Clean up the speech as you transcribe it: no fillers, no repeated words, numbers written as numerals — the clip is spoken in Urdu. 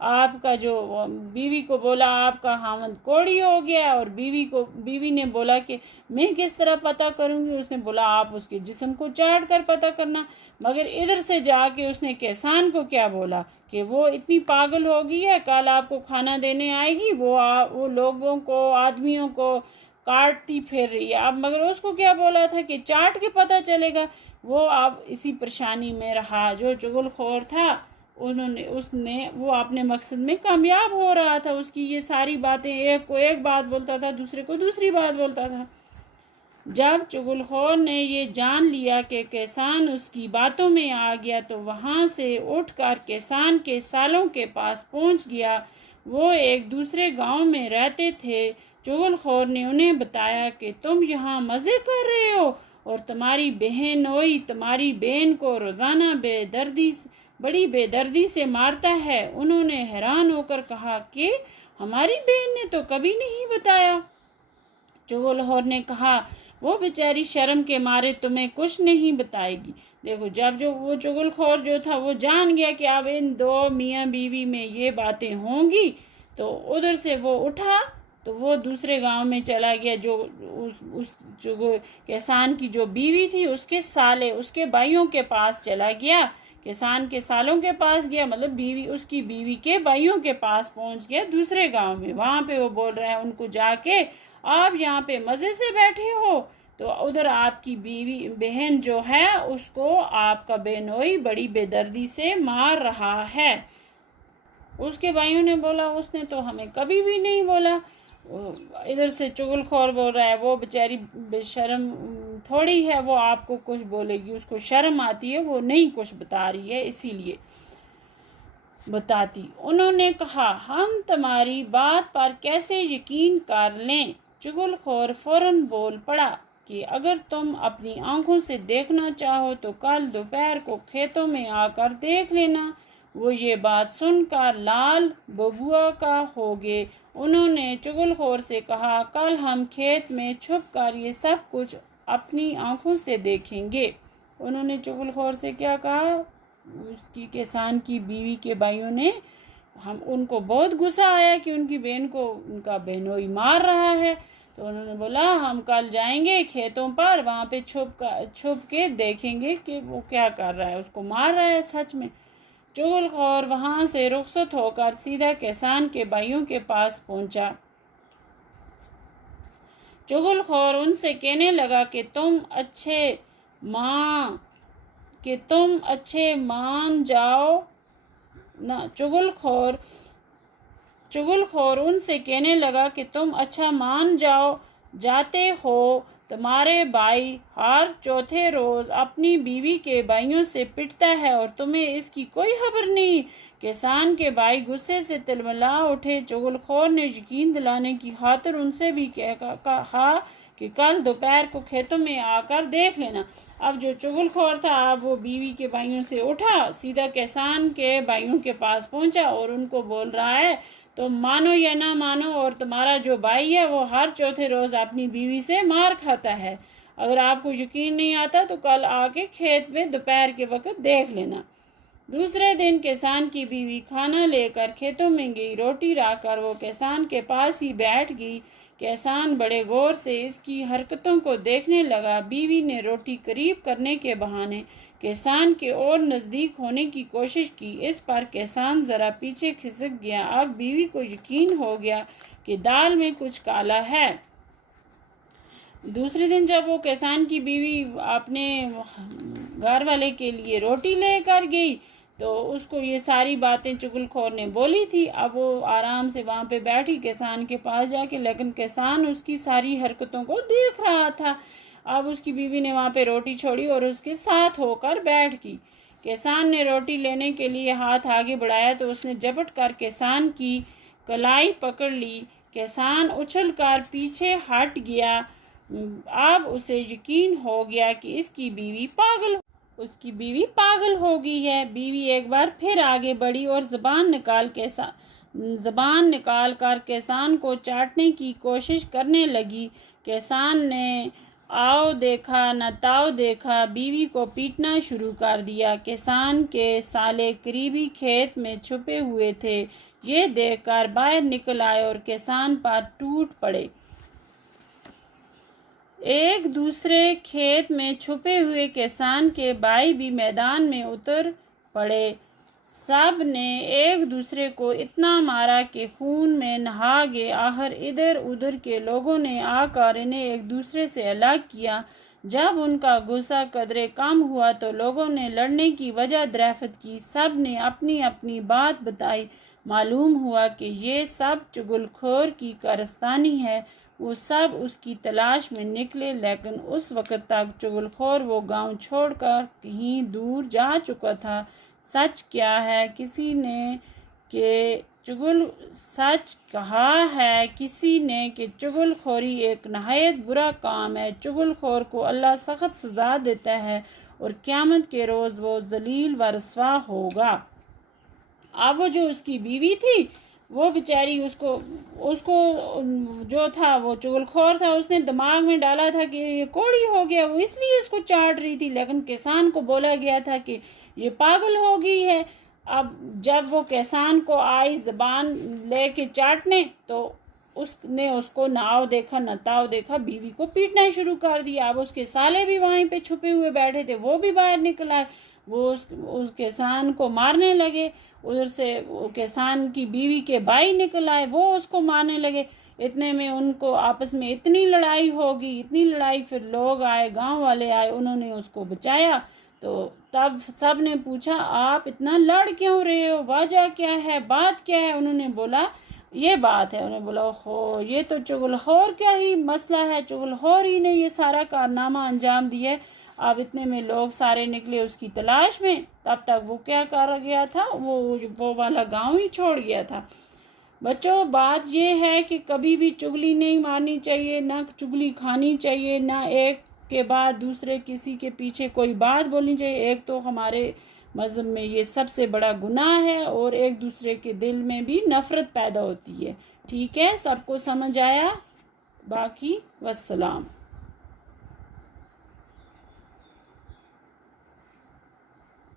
آپ کا جو بیوی کو بولا آپ کا خاوند کوڑی ہو گیا، اور بیوی نے بولا کہ میں کس طرح پتہ کروں گی؟ اس نے بولا آپ اس کے جسم کو چاٹ کر پتہ کرنا۔ مگر ادھر سے جا کے اس نے کیسان کو کیا بولا کہ وہ اتنی پاگل ہوگی ہے، کل آپ کو کھانا دینے آئے گی، وہ لوگوں کو، آدمیوں کو کاٹتی پھر رہی ہے۔ اب مگر اس کو کیا بولا تھا کہ چاٹ کے پتہ چلے گا۔ وہ اب اسی پریشانی میں رہا۔ جو چغل خور تھا وہ اپنے مقصد میں کامیاب ہو رہا تھا۔ اس کی یہ ساری باتیں، ایک کو ایک بات بولتا تھا، دوسرے کو دوسری بات بولتا تھا۔ جب چغل خور نے یہ جان لیا کہ کیسان اس کی باتوں میں آ گیا تو وہاں سے اٹھ کر کیسان کے سالوں کے پاس پہنچ گیا۔ وہ ایک دوسرے گاؤں میں رہتے تھے۔ چغل خور نے انہیں بتایا کہ تم یہاں مزے کر رہے ہو اور تمہاری بہنوئی تمہاری بہن کو روزانہ بڑی بے دردی سے مارتا ہے۔ انہوں نے حیران ہو کر کہا کہ ہماری بہن نے تو کبھی نہیں بتایا۔ چغل خور نے کہا وہ بیچاری شرم کے مارے تمہیں کچھ نہیں بتائے گی۔ دیکھو، جب وہ چغل خور جو تھا وہ جان گیا کہ اب ان دو میاں بیوی میں یہ باتیں ہوں گی، تو ادھر سے وہ اٹھا تو وہ دوسرے گاؤں میں چلا گیا۔ جو کیسان کی جو بیوی تھی اس کے سالے، اس کے بھائیوں کے پاس چلا گیا۔ کیسان کے سالوں کے پاس گیا، مطلب اس کی بیوی کے بھائیوں کے پاس پہنچ گیا دوسرے گاؤں میں۔ وہاں پہ وہ بول رہا ہے ان کو جا کے آپ یہاں پہ مزے سے بیٹھے ہو، تو ادھر آپ کی بہن جو ہے اس کو آپ کا بہنوئی بڑی بے دردی سے مار رہا ہے۔ اس کے بھائیوں نے بولا اس نے تو ہمیں کبھی بھی نہیں بولا۔ ادھر سے چغل خور بول رہا ہے وہ بیچاری بے شرم تھوڑی ہے، وہ آپ کو کچھ بولے گی، اس کو شرم آتی ہے، وہ نہیں کچھ بتا رہی ہے، اسی لیے بتاتی۔ انہوں نے کہا ہم تمہاری بات پر کیسے یقین کر لیں؟ چغل خور فوراً بول پڑا کہ اگر تم اپنی آنکھوں سے دیکھنا چاہو تو کل دوپہر کو کھیتوں میں آ کر دیکھ لینا۔ وہ یہ بات سن کر لال ببوا کا ہو گئے۔ انہوں نے چغل خور سے کہا کل ہم کھیت میں چھپ کر یہ سب کچھ اپنی آنکھوں سے دیکھیں گے۔ انہوں نے چغل خور سے کیا کہا؟ اس کی کیسان کی بیوی کے بھائیوں نے ان کو بہت غصہ آیا کہ ان کی بہن کو ان کا بہنوئی مار رہا ہے، تو انہوں نے بولا ہم کل جائیں گے کھیتوں پر، وہاں پہ چھپ کے دیکھیں گے کہ وہ کیا کر رہا ہے، اس کو مار رہا ہے سچ میں۔ چغل خور وہاں سے رخصت ہو کر سیدھا کیسان کے بھائیوں کے پاس پہنچا۔ چغل خور ان سے کہنے لگا کہ تم اچھے مان جاؤ نا۔ چغل خور ان سے کہنے لگا کہ تم اچھا مان جاتے ہو، تمہارے بھائی ہر چوتھے روز اپنی بیوی کے بھائیوں سے پٹتا ہے اور تمہیں اس کی کوئی خبر نہیں۔ کیسان کے بھائی غصے سے تلملا اٹھے۔ چغل خور نے یقین دلانے کی خاطر ان سے بھی کہا کہ کل دوپہر کو کھیتوں میں آ کر دیکھ لینا۔ اب جو چغل خور تھا اب وہ بیوی کے بھائیوں سے اٹھا، سیدھا کیسان کے بھائیوں کے پاس پہنچا اور ان کو بول رہا ہے تم مانو یا نہ مانو، اور تمہارا جو بھائی ہے وہ ہر چوتھے روز اپنی بیوی سے مار کھاتا ہے۔ اگر آپ کو یقین نہیں آتا تو کل آ کے کھیت میں دوپہر کے وقت دیکھ لینا۔ دوسرے دن کیسان کی بیوی کھانا لے کر کھیتوں میں گئی۔ روٹی رکھ کر وہ کیسان کے پاس ہی بیٹھ گئی۔ کیسان بڑے غور سے اس کی حرکتوں کو دیکھنے لگا۔ بیوی نے روٹی قریب کرنے کے بہانے کیسان کے اور نزدیک ہونے کی کوشش کی، اس پر کیسان ذرا پیچھے کھسک گیا۔ اب بیوی کو یقین ہو گیا کہ دال میں کچھ کالا ہے۔ دوسرے دن جب وہ کیسان کی بیوی اپنے گھر والے کے لیے روٹی لے کر گئی تو اس کو یہ ساری باتیں چغل خور نے بولی تھی۔ اب وہ آرام سے وہاں پہ بیٹھی کیسان کے پاس جا کے، لیکن کیسان اس کی ساری حرکتوں کو دیکھ رہا تھا۔ اب اس کی بیوی نے وہاں پہ روٹی چھوڑی اور اس کے ساتھ ہو کر بیٹھ گئی۔ کیسان نے روٹی لینے کے لیے ہاتھ آگے بڑھایا تو اس نے جھپٹ کر کیسان کی کلائی پکڑ لی۔ کیسان اچھل کر پیچھے ہٹ گیا۔ اب اسے یقین ہو گیا کہ اس کی بیوی پاگل ہو گئی ہے۔ بیوی ایک بار پھر آگے بڑھی اور زبان نکال کر کیسان کو چاٹنے کی کوشش کرنے لگی۔ کیسان نے آؤ دیکھا نہ تاؤ دیکھا، بیوی کو پیٹنا شروع کر دیا۔ کیسان کے سالے قریبی کھیت میں چھپے ہوئے تھے۔ یہ دیکھ کر باہر نکل آئے اور کسان پر ٹوٹ پڑے۔ ایک دوسرے کھیت میں چھپے ہوئے کسان کے بھائی بھی میدان میں اتر پڑے۔ سب نے ایک دوسرے کو اتنا مارا کہ خون میں نہا گئے۔ آخر ادھر ادھر کے لوگوں نے آ کر انہیں ایک دوسرے سے الگ کیا۔ جب ان کا غصہ قدرے کم ہوا تو لوگوں نے لڑنے کی وجہ دریافت کی۔ سب نے اپنی اپنی بات بتائی۔ معلوم ہوا کہ یہ سب چغل خور کی کارستانی ہے۔ وہ سب اس کی تلاش میں نکلے، لیکن اس وقت تک چغل خور وہ گاؤں چھوڑ کر کہیں دور جا چکا تھا۔ سچ کیا ہے کسی نے کہ چغل خوری ایک نہایت برا کام ہے۔ چغل خور کو اللہ سخت سزا دیتا ہے اور قیامت کے روز وہ ذلیل و رسوا ہوگا۔ اب وہ جو اس کی بیوی تھی وہ بیچاری اس کو جو تھا وہ چغل خور تھا، اس نے دماغ میں ڈالا تھا کہ یہ کوڑی ہو گیا، وہ اس لیے اس کو چاٹ رہی تھی، لیکن کسان کو بولا گیا تھا کہ یہ پاگل ہو گئی ہے۔ اب جب وہ کسان کو آئی زبان لے کے چاٹنے تو اس نے اس کو نہ آؤ دیکھا نہ تاؤ دیکھا، بیوی کو پیٹنا شروع کر دیا۔ اب اس کے سالے بھی وہیں پہ چھپے ہوئے بیٹھے تھے، وہ بھی باہر نکل آئے، وہ اس کسان کو مارنے لگے۔ ادھر سے کسان کی بیوی کے بھائی نکل آئے، وہ اس کو مارنے لگے۔ اتنے میں ان کو آپس میں اتنی لڑائی ہوگی، پھر لوگ آئے، گاؤں والے آئے، انہوں نے اس کو بچایا۔ تو تب سب نے پوچھا آپ اتنا لڑ کیوں رہے ہو، وجہ کیا ہے، بات کیا ہے؟ انہوں نے بولا یہ بات ہے۔ انہوں نے بولا یہ تو چغل خور کا ہی مسئلہ ہے، چغل خور ہی نے یہ سارا کارنامہ انجام دیا ہے۔ اب اتنے میں لوگ سارے نکلے اس کی تلاش میں، تب تک وہ کیا کر گیا تھا، وہ والا گاؤں ہی چھوڑ گیا تھا۔ بچوں بات یہ ہے کہ کبھی بھی چغلی نہیں مارنی چاہیے، نہ چغلی کھانی چاہیے، نہ ایک کے بعد دوسرے کسی کے پیچھے کوئی بات بولنی چاہیے۔ ایک تو ہمارے مذہب میں یہ سب سے بڑا گناہ ہے، اور ایک دوسرے کے دل میں بھی نفرت پیدا ہوتی ہے۔ ٹھیک ہے، سب کو سمجھ آیا؟ باقی والسلام۔